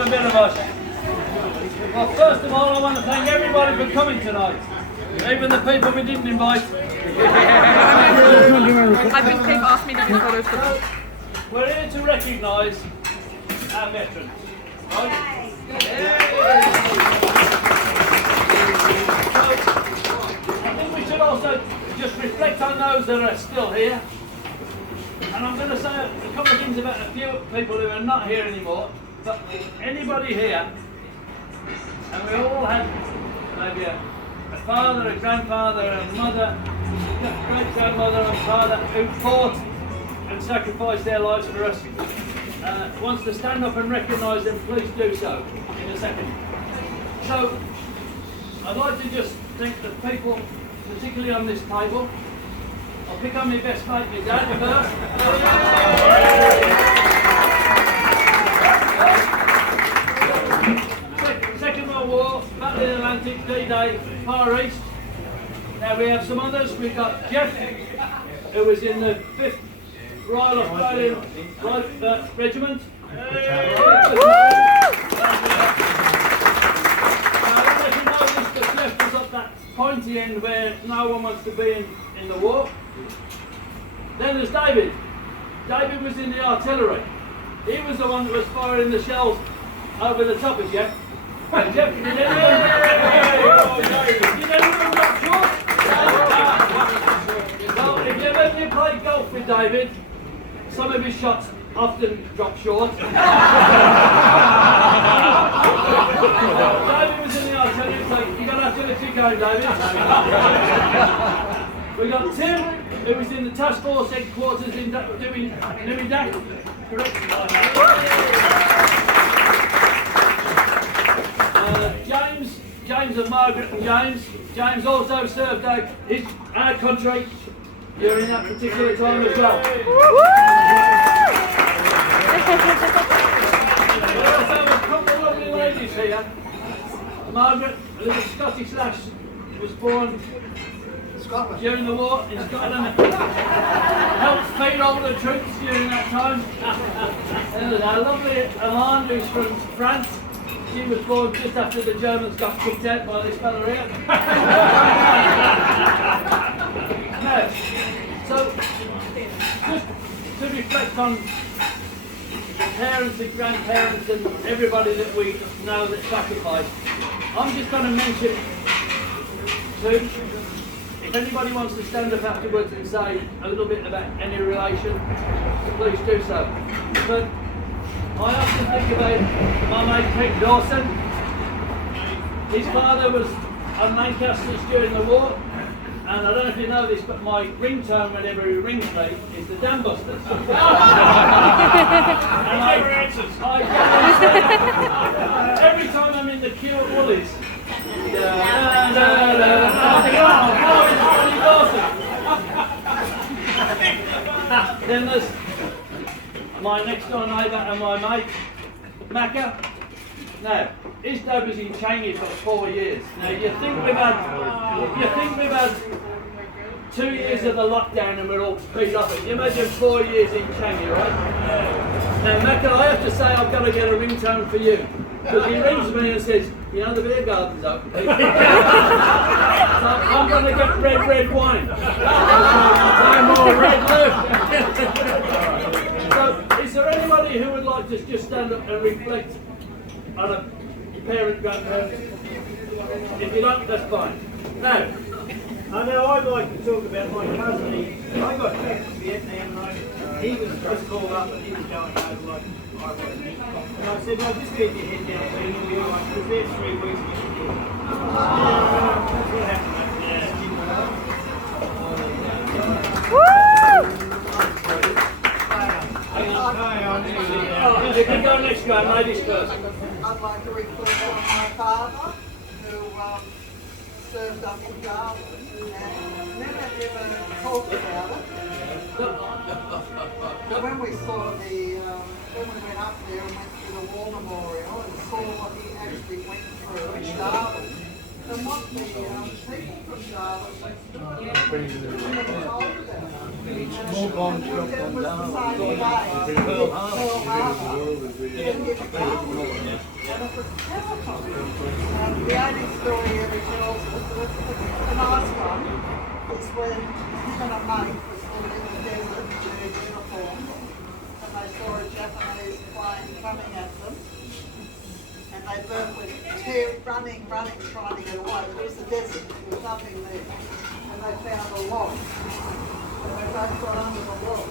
have a bit of us. Well, first of all, I want to thank everybody for coming tonight, even the people we didn't invite. I've been they've asked me to do photos for them. We're here to recognise our veterans, right? So, I think we should also just reflect on those that are still here. And I'm going to say a couple of things about a few people who are not here anymore. But anybody here, and we all had maybe a father, a grandfather, a mother, great-grandmother and father who fought and sacrificed their lives for us. Wants to stand up and recognise them, please do so in a second. So, I'd like to just thank the people, particularly on this table. I'll pick on my best mate, my dad, first. Second World War, Battle of the Atlantic, D-Day, Far East. Now we have some others. We've got Jeff, who was in the 5th Royal Australian Regiment. Jeff was at that pointy end where no one wants to be in the war. Then there's David. David was in the artillery. He was the one that was firing the shells over the top of Jeff. And Jeff, did anyone drop short? Well, if you ever played golf with David, some of his shots often drop short. David was in the artillery, so you're going to have to let you go, David. We got Tim, who was in the task force headquarters in doing Nimidak. Correct? James and Margaret and James. James also served our country during that particular time as well. We also have a couple of lovely ladies here. Margaret, a little Scottish lass, was born during the war in Scotland. Helped feed all the troops during that time. And our lovely Alain, who's from France. She was born just after the Germans got kicked out by this fella here. Now, so, just to reflect on parents and grandparents and everybody that we know that sacrificed, I'm just going to mention two. If anybody wants to stand up afterwards and say a little bit about any relation, please do so. But I often think about my mate Pete Dawson. His father was on Lancasters during the war, and I don't know if you know this, but my ringtone whenever he rings me is the Dam Busters. And every time I'm in the queue at Woolies, then there's my next door neighbour and my mate, Macca. Now, his dad was in Changi for 4 years. Now, you think we've had 2 years of the lockdown and we're all beat up. Can you imagine 4 years in Changi, right? Now, Macca, I have to say I've got to get a ringtone for you. Because he rings me and says, you know the beer garden's open. So I'm going to get red wine. No more red left. So, is there anybody who would like to just stand up and reflect on a parent, grandparent? If you don't, that's fine. Now, I'd like to talk about my cousin. I got back from Vietnam and he was just called up and he was going over like I wasn't. And I said, well, just keep your head down, so you'll be alright, because there's 3 weeks you should do it. That's what happened. you can go next time, ladies first. I'd like to reflect on my father, who served up in Darwin and never ever talked about it. But when we saw when we went up there and went to the War Memorial and saw what he actually went through in Darwin, and what the people from Darwin went through, we never told about it. More bombs It dropped on was the down. same day. Pearl Harbor. Pearl Harbor. And it was terrifying. The only story ever tells us, the nice one, is when him and a mate was living in the desert in their uniform, and they saw a Japanese plane coming at them, and they both went running, trying to get away. It was the desert, there was nothing there, and they found a log, and they both got under the log,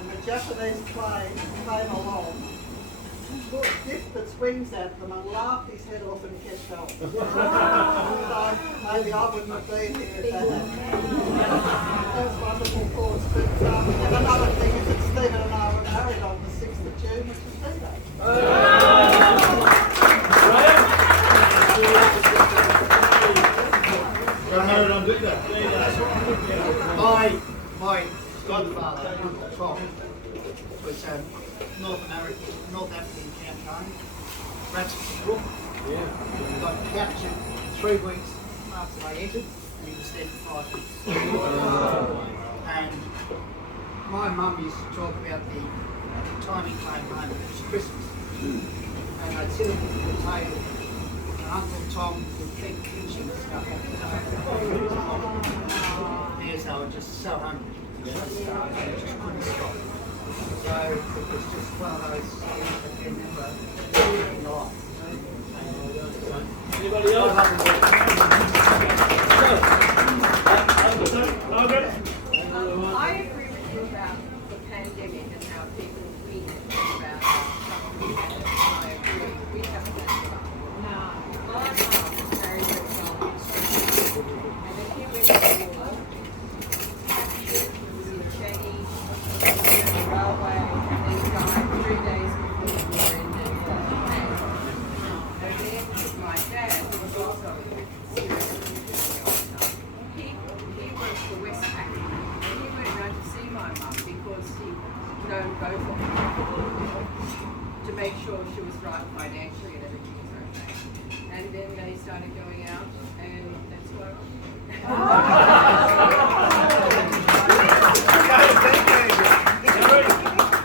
and the Japanese plane came along, dipped its wings at them and laughed his head off and kept going. So maybe I wouldn't have been here if that happened. Those wonderful thoughts. But and another thing is that Stephen and I were married on the 6th of June, which was D-Day. My godfather, Tom, was North African campaign, Ratchet Brook. He got captured 3 weeks after they entered, and he was dead for 5 weeks. And my mum used to talk about the time he came home, it was Christmas, and they'd sit at the table, and Uncle Tom would keep finishing stuff off the table. Yes, they were just so hungry, they just couldn't stop. So it was just one of those things that you remember in life. Anybody else? Margaret? I agree with you about the pandemic and how people we about I agree. We haven't had it. No. My mum is very, very well. And then he went to war, captured, was in Chadi, on the railway, and then died 3 days before the war ended. And then my dad, who was also seriously he worked for Westpac, and he went round to see my mum because he known both of them to make sure she was right financially and everything was okay. And then they started going out, and that's why.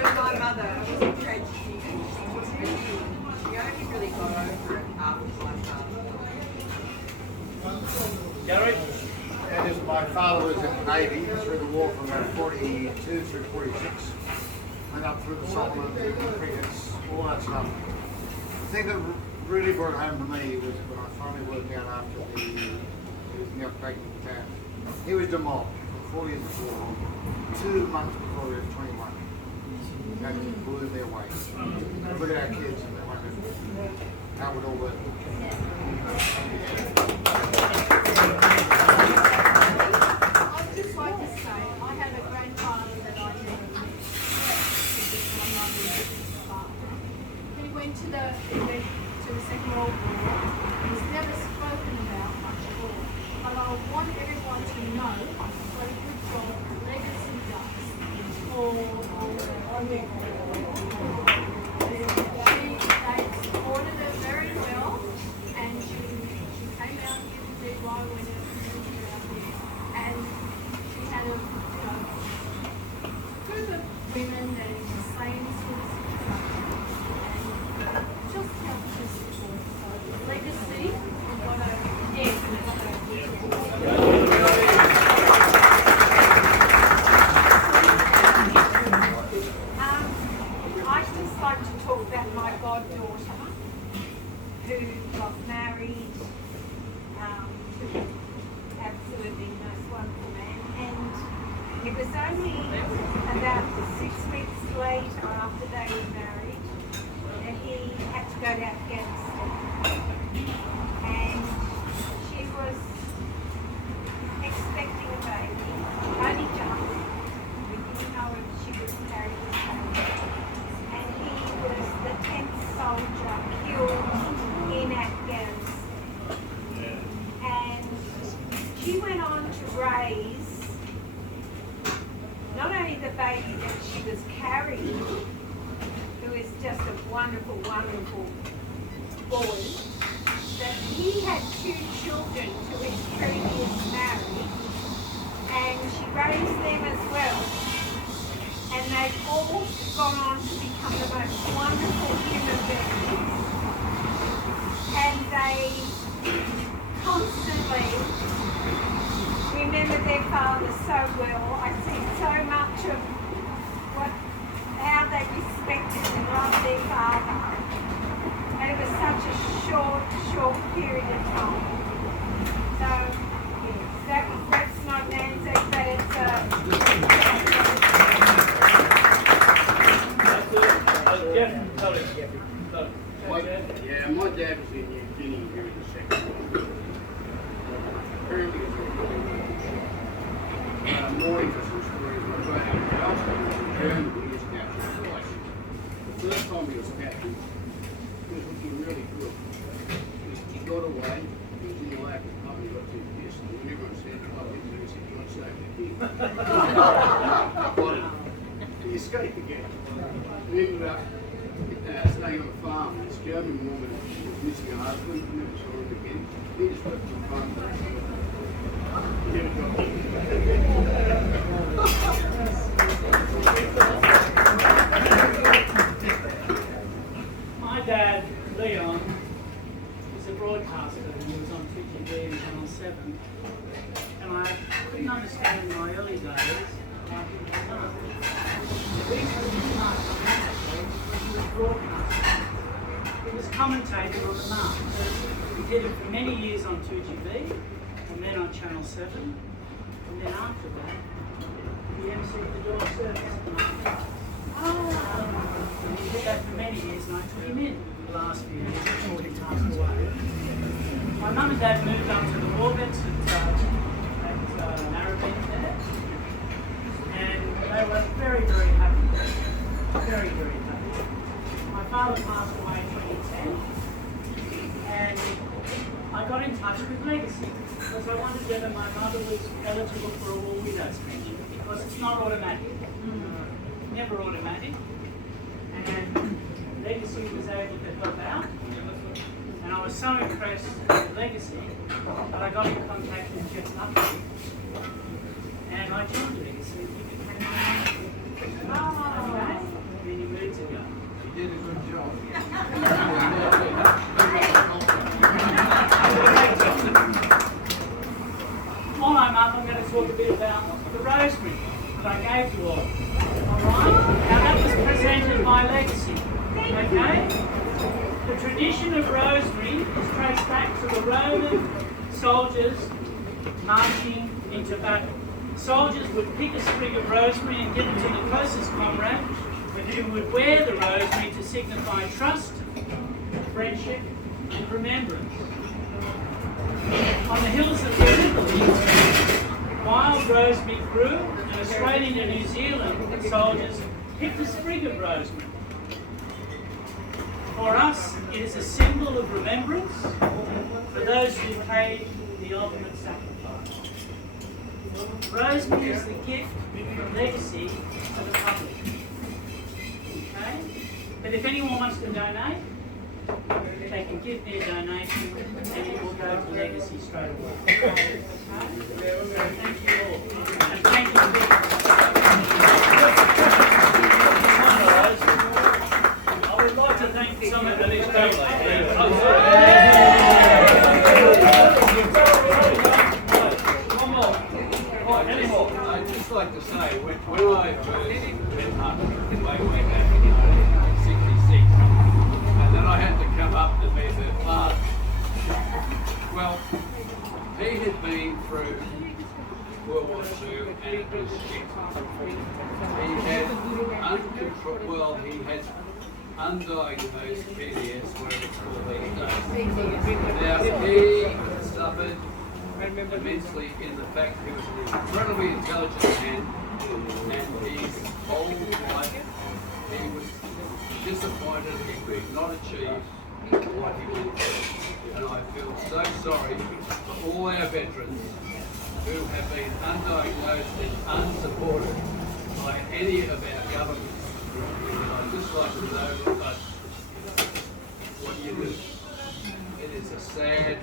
But my mother was a tragedy, and she only really got over it after my father. Gary? That is, my father was in the Navy through the war from about 42 through 46. Went up through the Solomons, the crickets, all that stuff. The thing that really brought it home to me was when I finally worked out after he was in the breaking the town. He was demobbed for 4 years before, 2 months before he was 21. That just blew me away. Look at our kids and they wondered how it all worked. I'd just like to say, I have a grandfather that I knew, who went to the Second World War. He's never spoken about much war, but I want everyone to know what a good job legacy does for they supported her very well, and she came out here to do why whenever she was out there, and she had a group of women that is the same sort of situation, and just help to support. So legacy and what I I'd just like to talk about my goddaughter who got married to absolutely most wonderful man, and it was only about 6 weeks later after they were married that he had to go to Afghanistan, and she was expecting a baby, only just. We didn't know if she was carrying the baby, and he was the 10th soldier killed in Afghanistan. And she went on to raise not only the baby that she was carrying, who is just a wonderful, wonderful boy, that he had 2 children to his previous marriage, and she raised them as well. they've all gone on to become the most wonderful human beings. And they constantly remember their father so well. I see so much of how they respected and loved their father. And it was such a short period of time. So, yes, that's not an ANZAC, but it's Jeff, tell him. Yeah, my dad was in New Guinea during the Second World War. Apparently it was more interesting stories were about how in Germany he was captured twice. The first time he was captured, he was looking really good. He got away, he was in the lap of pub, he got too pissed, and when everyone said, "Oh, he said, God save the king." But he escaped again. He ended up staying on the farm. This German woman was missing her husband, never saw him again. He just left the farm. He never got My dad, Leon, was a broadcaster and he was on 2GB and Channel 7. And I couldn't understand in my early days why he was not. The reason he didn't like was he was broadcasting. He was commentating on the mark. He did it for many years on 2GB and then on Channel 7. And then after that, he emceed the door service. And he did that for many years, and I took him in the last few years before he passed away. My mum and dad moved up to the Warbets at Narrabeen there, and they were very, very happy. Very, very happy. My father passed away in 2010, and I got in touch with Legacy because I wondered whether my mother was eligible for a war widow's pension, because it's not automatic. Never automatic. And Legacy was able to help out. And I was so impressed with Legacy that I got in contact with Jeff Lucky. And I joined Legacy. He became my many moons ago. He did a good job. While I'm up, I'm going to talk a bit about the rosemary that I gave you all. Alright? Now that was presented by Legacy. Okay? The tradition of rosemary is traced back to the Roman soldiers marching into battle. Soldiers would pick a sprig of rosemary and give it to the closest comrade, who would wear the rosemary to signify trust, friendship, and remembrance. On the hills of Gallipoli, wild rosemary grew, and Australian and New Zealand soldiers picked a sprig of rosemary. For us, it is a symbol of remembrance for those who paid the ultimate sacrifice. Rosemary is the gift from Legacy to the public. Okay? But if anyone wants to donate, they can give their donation and it will go to Legacy straight away. Okay? So thank you all. And thank you. I would like to thank someone of his family. One more. Right, any more? I'd just like to say, when I first went up way back in 1966, and then I had to come up to meet their father. Well, he had been through World War II and it was shit. He had undiagnosed PDS, whatever it's called these days. Now, he suffered immensely in the fact he was an incredibly intelligent man, and his whole life he was disappointed he could not achieve what he wanted to. And I feel so sorry for all our veterans who have been undiagnosed and unsupported by any of our governments. And I'd just like to know what you do. It is a sad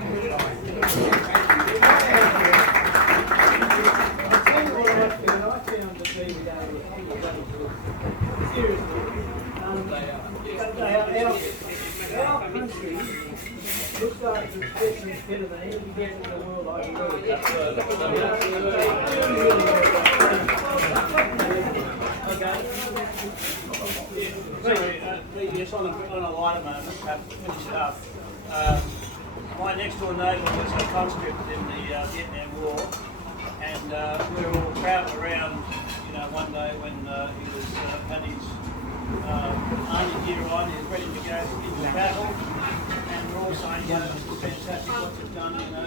I found to be seriously, our country looks after its veterans better than anybody in the world I believe. Sorry, yes, on a lighter moment, finish it up. My next door neighbour was a conscript in the Vietnam War, and we were all crowding around, you know, one day when he was had his army gear on, he was ready to go into battle, and we're all saying, you know, this is fantastic what you've done, you know,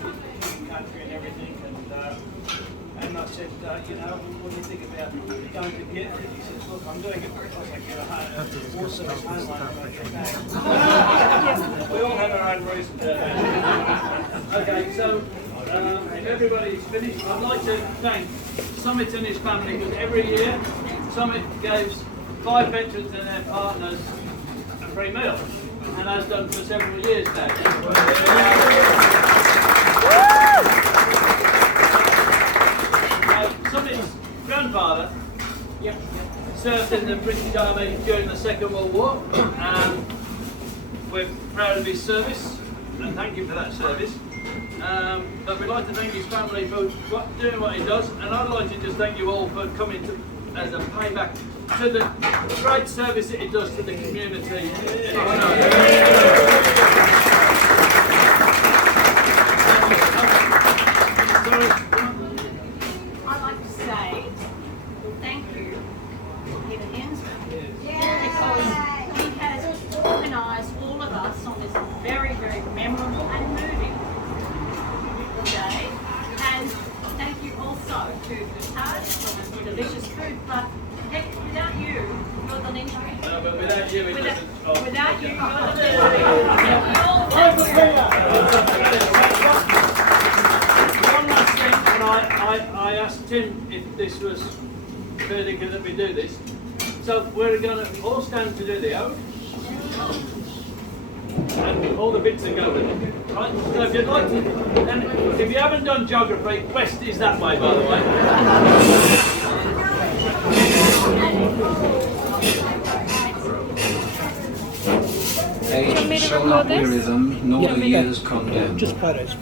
for your country and everything, and I said, you know, what do you think about going to Vietnam? He says, look, I'm doing it because I get a war service home when I get back. We all have our own reasons. Okay, so if everybody's finished, I'd like to thank Summit and his family, because every year Summit gives 5 veterans and their partners a free meal, and has done for several years now. Summit's grandfather served in the British Army during the Second World War, and we're proud of his service, and thank you for that service. But we'd like to thank his family for doing what he does, and I'd like to just thank you all for coming to, as a payback to the great service that he does to the community. I'd like to say thank you to Peter Hensman, because he has organised all of us on this very, very memorable and moving day. And thank you also to GurTaj for the delicious food. But heck, without you, you're the linchpin. No, but without you, it doesn't. Without you, you're the linchpin. One last thing, and I asked Tim if this was fair dinkum that we do this. So we're going to all stand to do the oath, and all the bits that go with it. Right? So if you'd like to, and if you haven't done geography, west is that way, by the way. Age shall not weary them, nor the years condemn. Just photos.